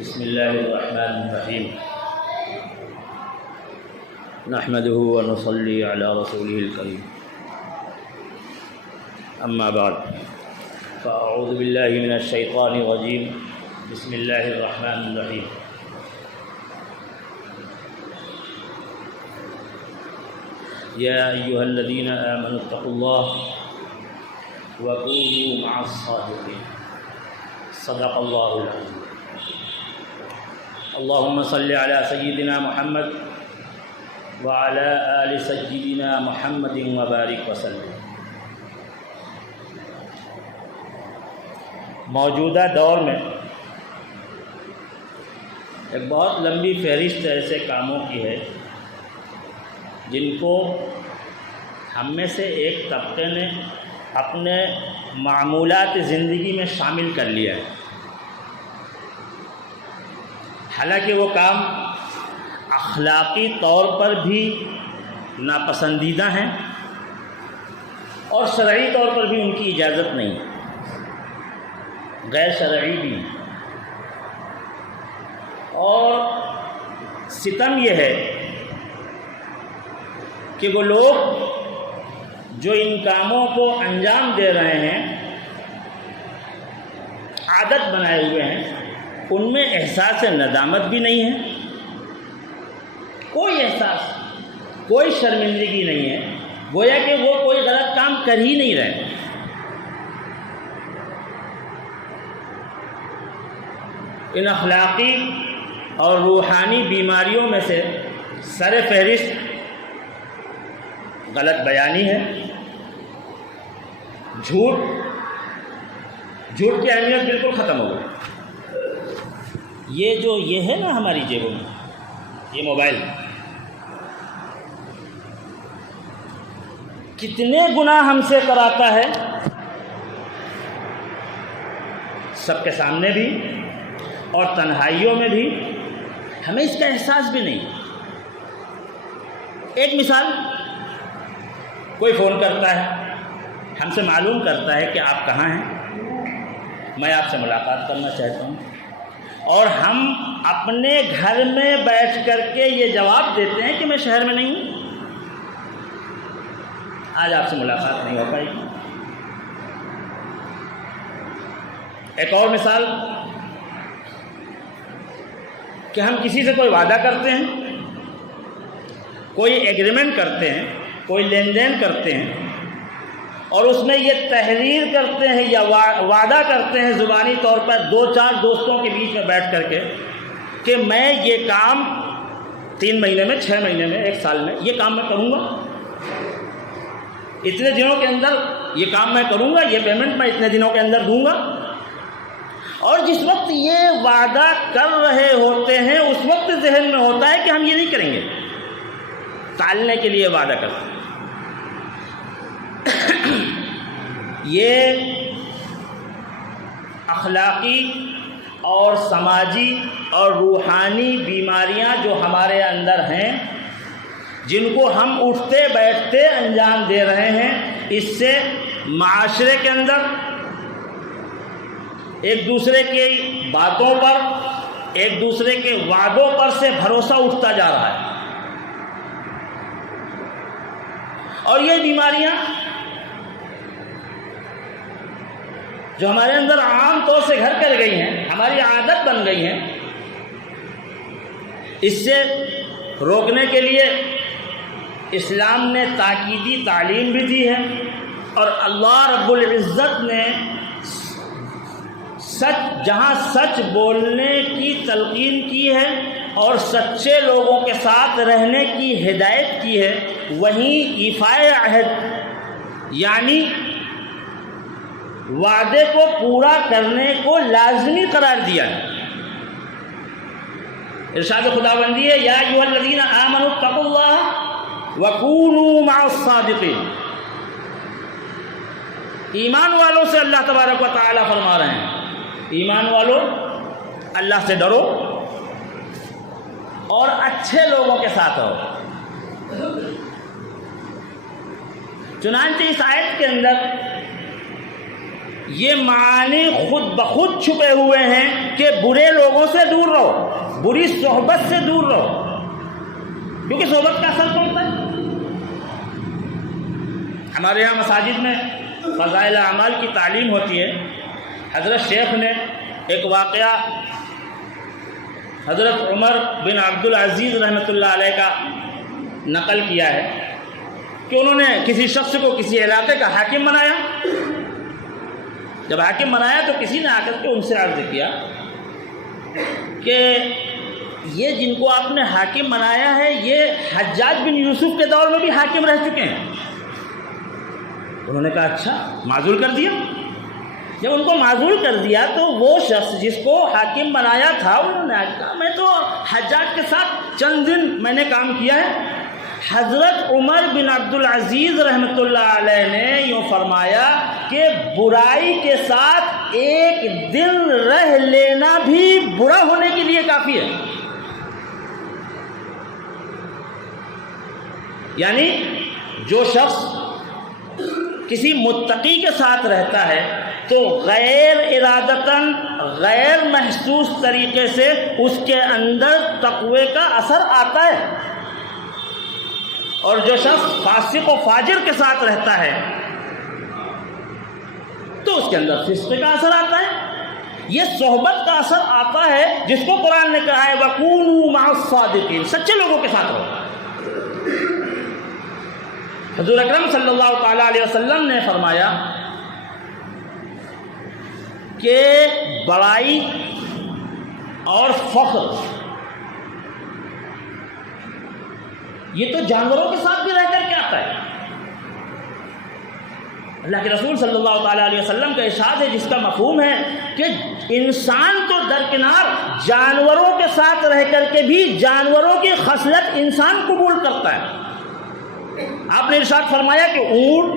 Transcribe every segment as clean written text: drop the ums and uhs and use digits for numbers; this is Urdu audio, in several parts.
بسم الله الرحمن الرحيم نحمده ونصلي على رسوله الكريم أما بعد فأعوذ بالله من الشيطان الرجيم بسم الله الرحمن الرحيم يا أيها الذين آمنوا اتقوا الله وكونوا مع الصادقين صدق الله العظيم اللهم صل على سيدنا محمد وعلى آل سيدنا محمد وبارك وسلم۔ موجودہ دور میں ایک بہت لمبی فہرست ایسے کاموں کی ہے جن کو ہم میں سے ایک طبقے نے اپنے معمولات زندگی میں شامل کر لیا ہے، حالانکہ وہ کام اخلاقی طور پر بھی ناپسندیدہ ہیں اور شرعی طور پر بھی ان کی اجازت نہیں، غیر شرعی بھی۔ اور ستم یہ ہے کہ وہ لوگ جو ان کاموں کو انجام دے رہے ہیں، عادت بنائے ہوئے ہیں، ان میں احساس ندامت بھی نہیں ہے، کوئی احساس، کوئی شرمندگی نہیں ہے، گویا کہ وہ کوئی غلط کام کر ہی نہیں رہے۔ ان اخلاقی اور روحانی بیماریوں میں سے سر فہرست غلط بیانی ہے، جھوٹ کی اہمیت بالکل ختم ہو گئی۔ یہ ہے نا ہماری جیبوں میں یہ موبائل، کتنے گناہ ہم سے کراتا ہے، سب کے سامنے بھی اور تنہائیوں میں بھی، ہمیں اس کا احساس بھی نہیں۔ ایک مثال، کوئی فون کرتا ہے، ہم سے معلوم کرتا ہے کہ آپ کہاں ہیں، میں آپ سے ملاقات کرنا چاہتا ہوں، اور ہم اپنے گھر میں بیٹھ کر کے یہ جواب دیتے ہیں کہ میں شہر میں نہیں ہوں، آج آپ سے ملاقات نہیں ہو پائے گی۔ ایک اور مثال کہ ہم کسی سے کوئی وعدہ کرتے ہیں، کوئی ایگریمنٹ کرتے ہیں، کوئی لین دین کرتے ہیں، اور اس میں یہ تحریر کرتے ہیں یا وعدہ کرتے ہیں زبانی طور پر 2-4 دوستوں کے بیچ میں بیٹھ کر کے کہ میں یہ کام 3 مہینے میں، 6 مہینے میں، 1 سال میں یہ کام میں کروں گا، اتنے دنوں کے اندر یہ کام میں کروں گا، یہ پیمنٹ میں اتنے دنوں کے اندر دوں گا۔ اور جس وقت یہ وعدہ کر رہے ہوتے ہیں اس وقت ذہن میں ہوتا ہے کہ ہم یہ نہیں کریں گے، ٹالنے کے لیے وعدہ کرتے ہیں۔ یہ اخلاقی اور سماجی اور روحانی بیماریاں جو ہمارے اندر ہیں، جن کو ہم اٹھتے بیٹھتے انجام دے رہے ہیں، اس سے معاشرے کے اندر ایک دوسرے کی باتوں پر، ایک دوسرے کے وعدوں پر سے بھروسہ اٹھتا جا رہا ہے، اور یہ بیماریاں جو ہمارے اندر عام طور سے گھر کر گئی ہیں، ہماری عادت بن گئی ہیں، اس سے روکنے کے لیے اسلام نے تاکیدی تعلیم بھی دی ہے، اور اللہ رب العزت نے جہاں سچ بولنے کی تلقین کی ہے اور سچے لوگوں کے ساتھ رہنے کی ہدایت کی ہے، وہیں ایفائے عہد یعنی وعدے کو پورا کرنے کو لازمی قرار دیا ہے۔ ارشاد خداوندی ہے، یا ایھا الذین آمنوا اتقوا اللہ وکونوا مع الصادقین۔ ایمان والوں سے اللہ تبارک و تعالی فرما رہے ہیں، ایمان والوں اللہ سے ڈرو اور اچھے لوگوں کے ساتھ رہو۔ چنانچہ اس آیت کے اندر یہ معانی خود بخود چھپے ہوئے ہیں کہ برے لوگوں سے دور رہو، بری صحبت سے دور رہو، کیونکہ صحبت کا اثر پڑتا ہے۔ ہمارے یہاں مساجد میں فضائل اعمال کی تعلیم ہوتی ہے۔ حضرت شیخ نے ایک واقعہ حضرت عمر بن عبد العزیز رحمۃ اللہ علیہ کا نقل کیا ہے کہ انہوں نے کسی شخص کو کسی علاقے کا حاکم بنایا۔ جب حاکم بنایا تو کسی نے آ کر کے ان سے عرض کیا کہ یہ جن کو آپ نے حاکم بنایا ہے یہ حجاج بن یوسف کے دور میں بھی حاکم رہ چکے ہیں۔ انہوں نے کہا اچھا، معزول کر دیا۔ جب ان کو معزول کر دیا تو وہ شخص جس کو حاکم بنایا تھا انہوں نے کہا میں تو حجاج کے ساتھ چند دن میں نے کام کیا ہے۔ حضرت عمر بن عبد العزیز رحمۃ اللہ علیہ نے یوں فرمایا کہ برائی کے ساتھ ایک دن رہ لینا بھی برا ہونے کے لیے کافی ہے۔ یعنی جو شخص کسی متقی کے ساتھ رہتا ہے تو غیر ارادتاً غیر محسوس طریقے سے اس کے اندر تقوی کا اثر آتا ہے، اور جو شخص فاسق و فاجر کے ساتھ رہتا ہے تو اس کے اندر فسق کا اثر آتا ہے۔ یہ صحبت کا اثر آتا ہے جس کو قرآن نے کہا ہے وَكُونُوا مَعَ الصَّادِقِينَ، سچے لوگوں کے ساتھ رہو۔ حضور اکرم صلی اللہ تعالیٰ علیہ وسلم نے فرمایا کہ بڑائی اور فخر یہ تو جانوروں کے ساتھ بھی رہ کر کے آتا ہے۔ اللہ کے رسول صلی اللہ تعالیٰ علیہ وسلم کا ارشاد ہے جس کا مفہوم ہے کہ انسان تو درکنار جانوروں کے ساتھ رہ کر کے بھی جانوروں کی خصلت انسان قبول کرتا ہے۔ آپ نے ارشاد فرمایا کہ اونٹ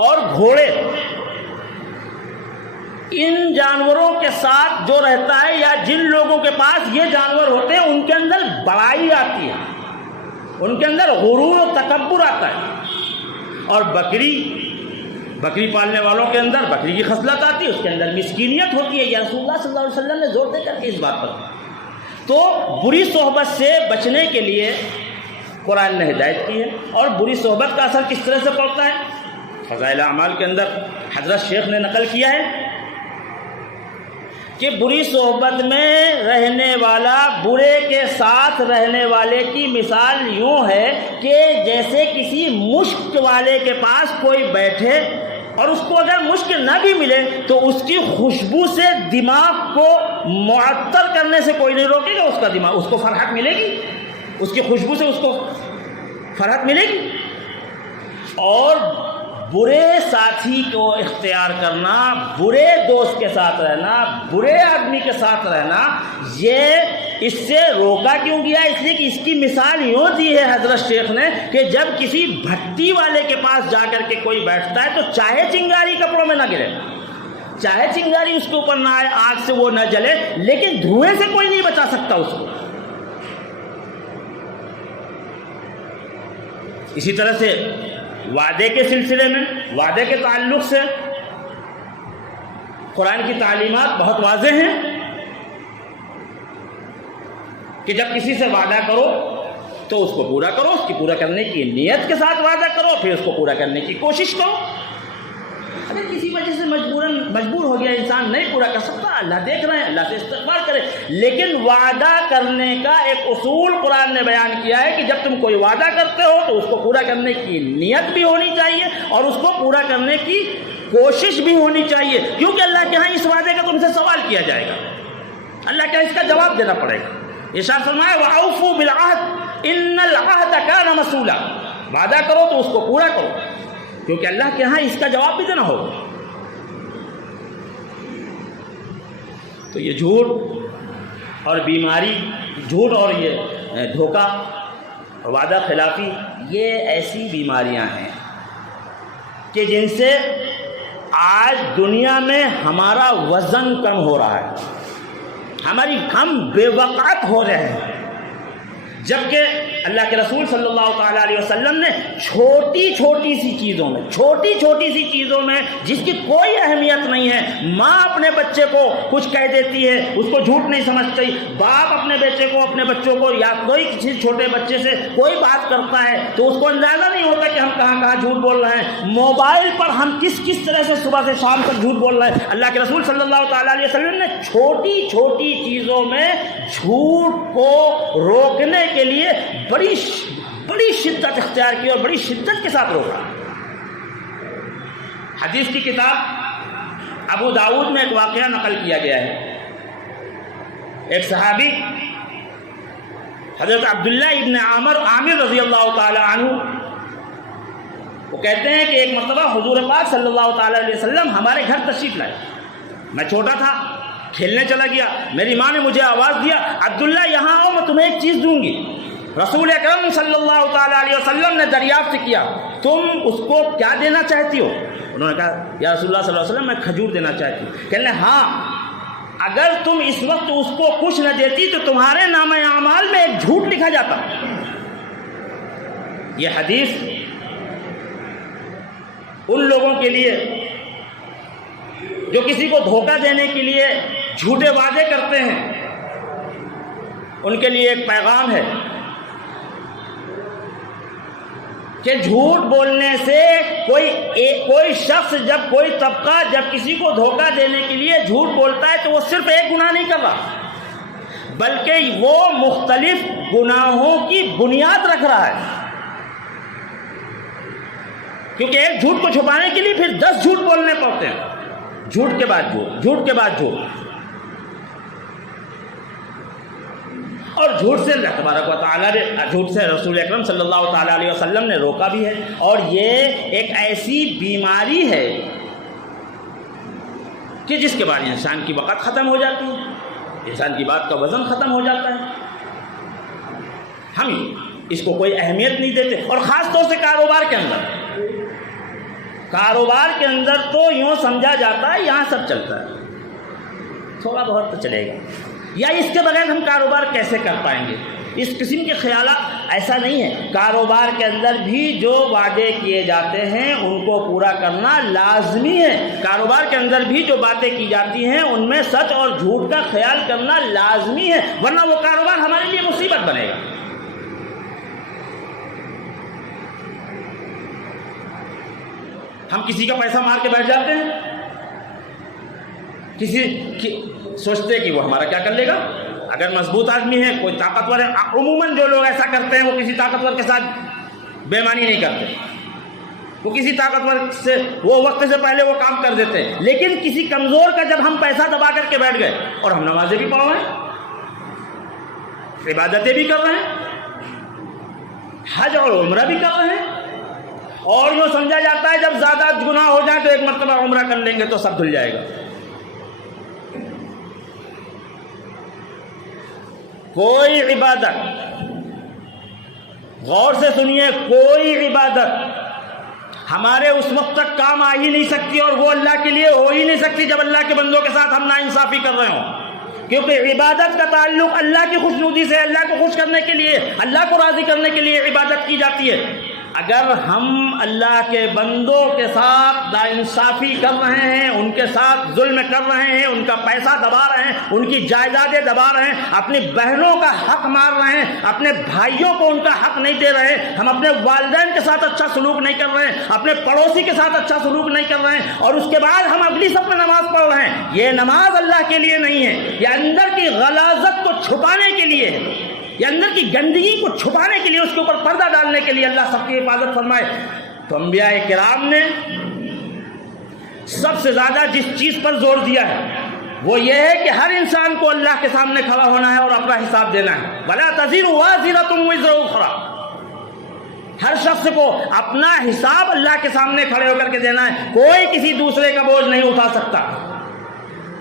اور گھوڑے ان جانوروں کے ساتھ جو رہتا ہے یا جن لوگوں کے پاس یہ جانور ہوتے ہیں ان کے اندر بڑائی آتی ہے، ان کے اندر غرور و تکبر آتا ہے۔ اور بکری پالنے والوں کے اندر بکری کی خصلت آتی ہے، اس کے اندر مسکینیت ہوتی ہے۔ یا رسول اللہ صلی اللہ علیہ وسلم نے زور دے کر کے اس بات پر تو بری صحبت سے بچنے کے لیے قرآن نے ہدایت کی ہے۔ اور بری صحبت کا اثر کس طرح سے پڑتا ہے؟ فضائل اعمال کے اندر حضرت شیخ نے نقل کیا ہے کہ بری صحبت میں رہنے والا برے کے ساتھ رہنے والے کی مثال یوں ہے کہ جیسے کسی مشک والے کے پاس کوئی بیٹھے اور اس کو اگر مشک نہ بھی ملے تو اس کی خوشبو سے دماغ کو معطر کرنے سے کوئی نہیں روکے گا، اس کا دماغ اس کو فرحت ملے گی، اس کی خوشبو سے اس کو فرحت ملے گی۔ اور برے ساتھی کو اختیار کرنا، برے دوست کے ساتھ رہنا، برے آدمی کے ساتھ رہنا، یہ اس سے روکا کیوں گیا؟ اس لیے کہ اس کی مثال یوں دی ہے حضرت شیخ نے کہ جب کسی بھٹی والے کے پاس جا کر کے کوئی بیٹھتا ہے تو چاہے چنگاری کپڑوں میں نہ گرے، چاہے چنگاری اس کے اوپر نہ آئے، آگ سے وہ نہ جلے، لیکن دھوئیں سے کوئی نہیں بچا سکتا اس کو۔ اسی طرح سے وعدے کے سلسلے میں، وعدے کے تعلق سے قرآن کی تعلیمات بہت واضح ہیں کہ جب کسی سے وعدہ کرو تو اس کو پورا کرو، اس کی پورا کرنے کی نیت کے ساتھ وعدہ کرو، پھر اس کو پورا کرنے کی کوشش کرو۔ اگر کسی وجہ سے مجبور ہو گیا انسان نہیں پورا کر سکتا، اللہ دیکھ رہے ہیں، اللہ سے استغفار کرے، لیکن وعدہ کرنے کا ایک اصول قرآن نے بیان کیا ہے کہ جب تم کوئی وعدہ کرتے ہو تو اس کو پورا کرنے کی نیت بھی ہونی چاہیے اور اس کو پورا کرنے کی کوشش بھی ہونی چاہیے، کیونکہ اللہ کے ہاں اس وعدے کا تم سے سوال کیا جائے گا، اللہ کے ہاں اس کا جواب دینا پڑے گا۔ ارشاد فرمایا وَأَوْفُوا بِالْعَهْدِ إِنَّ الْعَهْدَ كَانَ مَسْئُولًا، وعدہ کرو تو اس کو پورا کرو کیونکہ اللہ کے ہاں اس کا جواب بھی دینا ہوگا۔ تو یہ جھوٹ اور بیماری، جھوٹ اور یہ دھوکہ، وعدہ خلافی، یہ ایسی بیماریاں ہیں کہ جن سے آج دنیا میں ہمارا وزن کم ہو رہا ہے، ہم بے وقعت ہو رہے ہیں، جبکہ اللہ کے رسول صلی اللہ تعالیٰ علیہ وسلم نے چھوٹی چھوٹی سی چیزوں میں جس کی کوئی اہمیت نہیں ہے، ماں اپنے بچے کو کچھ کہہ دیتی ہے، اس کو جھوٹ نہیں سمجھتی، باپ اپنے بچوں کو یا کوئی کسی چھوٹے بچے سے کوئی بات کرتا ہے تو اس کو اندازہ نہیں ہوتا کہ ہم کہاں جھوٹ بول رہے ہیں، موبائل پر ہم کس طرح سے صبح سے شام تک جھوٹ بول رہے ہیں۔ اللہ کے رسول صلی اللہ تعالیٰ علیہ وسلم نے چھوٹی چھوٹی چیزوں میں جھوٹ کو روکنے کے لیے بڑی شدت اختیار کی اور بڑی شدت کے ساتھ روکا۔ حدیث کی کتاب ابو داؤد میں ایک واقعہ نقل کیا گیا ہے، ایک صحابی حضرت عبداللہ ابن عامر رضی اللہ تعالی عنہ، وہ کہتے ہیں کہ ایک مرتبہ حضور پاک صلی اللہ تعالی علیہ وسلم ہمارے گھر تشریف لائے، میں چھوٹا تھا، کھیلنے چلا گیا، میری ماں نے مجھے آواز دیا، عبداللہ یہاں آؤ میں تمہیں ایک چیز دوں گی۔ رسول اکرم صلی اللہ تعالیٰ علیہ وسلم نے دریافت کیا، تم اس کو کیا دینا چاہتی ہو؟ انہوں نے کہا یا رسول اللہ صلی اللہ علیہ وسلم میں کھجور دینا چاہتی ہوں۔ کہنے ہاں، اگر تم اس وقت اس کو کچھ نہ دیتی تو تمہارے نامہ اعمال میں ایک جھوٹ لکھا جاتا۔ یہ حدیث ان لوگوں کے لیے جو کسی کو دھوکہ دینے کے لیے جھوٹے وعدے کرتے ہیں، ان کے لیے ایک پیغام ہے کہ جھوٹ بولنے سے کوئی شخص کوئی طبقہ جب کسی کو دھوکہ دینے کے لیے جھوٹ بولتا ہے تو وہ صرف ایک گناہ نہیں کر رہا، بلکہ وہ مختلف گناہوں کی بنیاد رکھ رہا ہے، کیونکہ ایک جھوٹ کو چھپانے کے لیے پھر 10 جھوٹ بولنے پڑتے ہیں، جھوٹ کے بعد جھوٹ، اور جھوٹ سے اللہ تبارک و تعالیٰ نے، جھوٹ سے رسول اکرم صلی اللہ تعالیٰ علیہ وسلم نے روکا بھی ہے، اور یہ ایک ایسی بیماری ہے کہ جس کے بعد انسان کی وقت ختم ہو جاتی ہے، انسان کی بات کا وزن ختم ہو جاتا ہے، ہم اس کو کوئی اہمیت نہیں دیتے، اور خاص طور سے کاروبار کے اندر تو یوں سمجھا جاتا ہے یہاں سب چلتا ہے، تھوڑا بہت تو چلے گا، یا اس کے بغیر ہم کاروبار کیسے کر پائیں گے، اس قسم کے خیالات ایسا نہیں ہے۔ کاروبار کے اندر بھی جو وعدے کیے جاتے ہیں ان کو پورا کرنا لازمی ہے، کاروبار کے اندر بھی جو باتیں کی جاتی ہیں ان میں سچ اور جھوٹ کا خیال کرنا لازمی ہے، ورنہ وہ کاروبار ہمارے لیے مصیبت بنے گا۔ ہم کسی کا پیسہ مار کے بیٹھ جاتے ہیں، سوچتے ہیں کہ وہ ہمارا کیا کر لے گا، اگر مضبوط آدمی ہے، کوئی طاقتور ہے، عموماً جو لوگ ایسا کرتے ہیں وہ کسی طاقتور کے ساتھ بے ایمانی نہیں کرتے، وہ کسی طاقتور سے وہ وقت سے پہلے وہ کام کر دیتے ہیں، لیکن کسی کمزور کا جب ہم پیسہ دبا کر کے بیٹھ گئے اور ہم نمازیں بھی پڑھ رہے ہیں، عبادتیں بھی کر رہے ہیں، حج اور عمرہ بھی کر رہے ہیں، اور جو سمجھا جاتا ہے جب زیادہ گناہ ہو جائے تو ایک مرتبہ عمرہ کر لیں گے تو سب دھل جائے گا۔ کوئی عبادت، غور سے سنیے، کوئی عبادت ہمارے اس وقت تک کام آ ہی نہیں سکتی اور وہ اللہ کے لیے ہو ہی نہیں سکتی جب اللہ کے بندوں کے ساتھ ہم ناانصافی کر رہے ہوں، کیونکہ عبادت کا تعلق اللہ کی خوشنودی سے، اللہ کو خوش کرنے کے لیے، اللہ کو راضی کرنے کے لیے عبادت کی جاتی ہے۔ اگر ہم اللہ کے بندوں کے ساتھ ناانصافی کر رہے ہیں، ان کے ساتھ ظلم کر رہے ہیں، ان کا پیسہ دبا رہے ہیں، ان کی جائیدادیں دبا رہے ہیں، اپنی بہنوں کا حق مار رہے ہیں، اپنے بھائیوں کو ان کا حق نہیں دے رہے، ہم اپنے والدین کے ساتھ اچھا سلوک نہیں کر رہے ہیں، اپنے پڑوسی کے ساتھ اچھا سلوک نہیں کر رہے ہیں، اور اس کے بعد ہم اگلی صف میں نماز پڑھ رہے ہیں، یہ نماز اللہ کے لیے نہیں ہے، یہ اندر کی غلاظت کو چھپانے کے لیے ہے، یہ اندر کی گندگی کو چھپانے کے لیے، اس کے اوپر پردہ ڈالنے کے لیے۔ اللہ سب کی حفاظت فرمائے۔ تو انبیاء کرام نے سب سے زیادہ جس چیز پر زور دیا ہے وہ یہ ہے کہ ہر انسان کو اللہ کے سامنے کھڑا ہونا ہے اور اپنا حساب دینا ہے۔ وَلَا تَزِرُ وَازِرَةٌ وِزْرَ أُخْرَىٰ، ہر شخص کو اپنا حساب اللہ کے سامنے کھڑے ہو کر کے دینا ہے، کوئی کسی دوسرے کا بوجھ نہیں اٹھا سکتا۔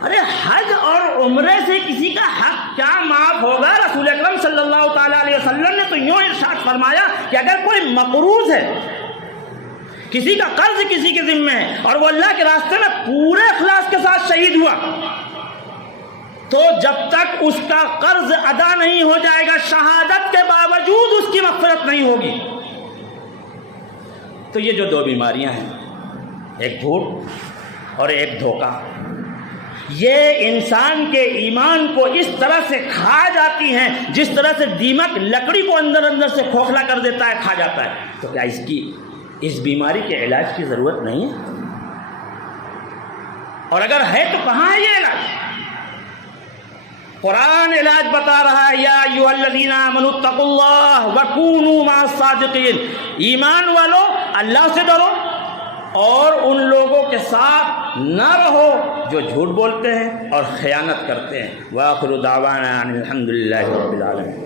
ارے حج اور عمرے سے کسی کا حق کیا معاف ہوگا؟ رسول اکرم صلی اللہ تعالیٰ علیہ وسلم نے تو یوں ارشاد فرمایا کہ اگر کوئی مقروض ہے، کسی کا قرض کسی کے ذمہ ہے اور وہ اللہ کے راستے میں پورے اخلاص کے ساتھ شہید ہوا، تو جب تک اس کا قرض ادا نہیں ہو جائے گا، شہادت کے باوجود اس کی مغفرت نہیں ہوگی۔ تو یہ جو دو بیماریاں ہیں، ایک جھوٹ اور ایک دھوکہ، یہ انسان کے ایمان کو اس طرح سے کھا جاتی ہیں جس طرح سے دیمک لکڑی کو اندر سے کھوکھلا کر دیتا ہے، کھا جاتا ہے۔ تو کیا اس بیماری کے علاج کی ضرورت نہیں ہے؟ اور اگر ہے تو کہاں ہے یہ علاج؟ قرآن علاج بتا رہا ہے، یا ایھا الذین آمنوا اتقوا اللہ وکونوا مع الصادقین، ایمان والو اللہ سے ڈرو اور ان لوگوں کے ساتھ نہ رہو جو جھوٹ بولتے ہیں اور خیانت کرتے ہیں۔ وآخر دعوانا ان الحمد للہ رب العالمین۔